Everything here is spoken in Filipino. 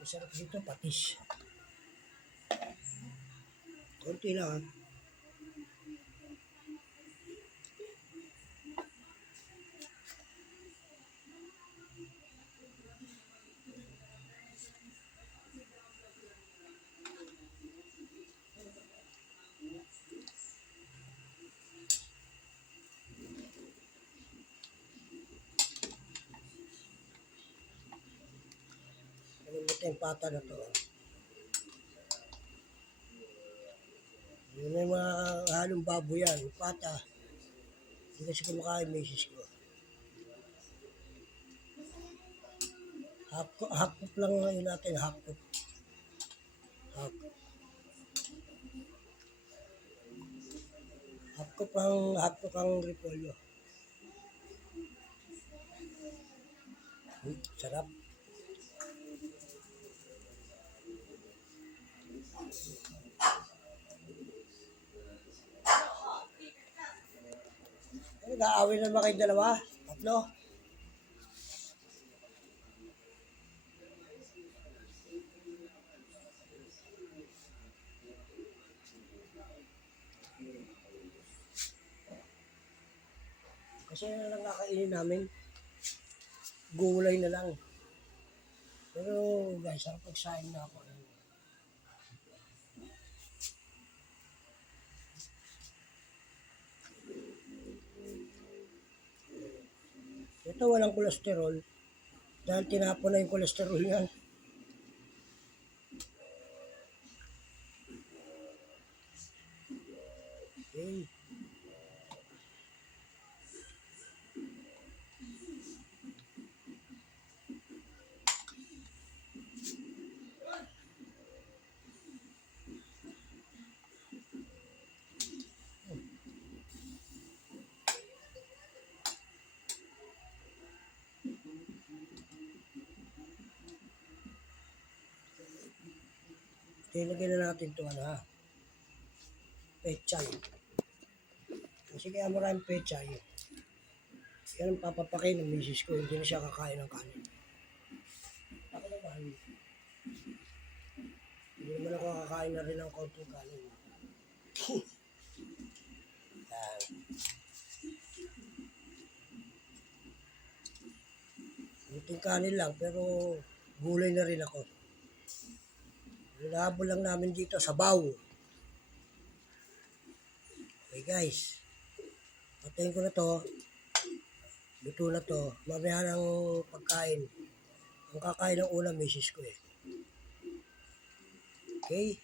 Masarap dito, patis. Konti lang ha. Ito yung pata na to. Yun yung mga halong baboy yan. Yung pata. Hindi kasi kumakain misis ko. Half cup lang yun natin. Half cup. Half cup ang repolyo. Sarap. Nag-aaway naman kayo dalawa? Tatlo? Kasi na lang kakainin namin. Gulay na lang. Pero guys, ang pagsain na ako. Ito walang kolesterol. Dahil tinapon na yung kolesterol yan. Okay. Ilagay na natin ito ano ha. Pechay. Kasi kaya maraming pechay. Yan ang papapakain ng misis ko. Hindi na siya kakain ng kanin. Ako naman. Hindi naman ako kakain na rin ng konting kanin. Yan. Konting kanin lang pero gulay na rin ako. Hinabol lang namin dito sa baw. Okay guys. Patayin ko na to. Luto na to. Mamaya ng pagkain. Ang kakain ng ulam misis ko eh. Okay.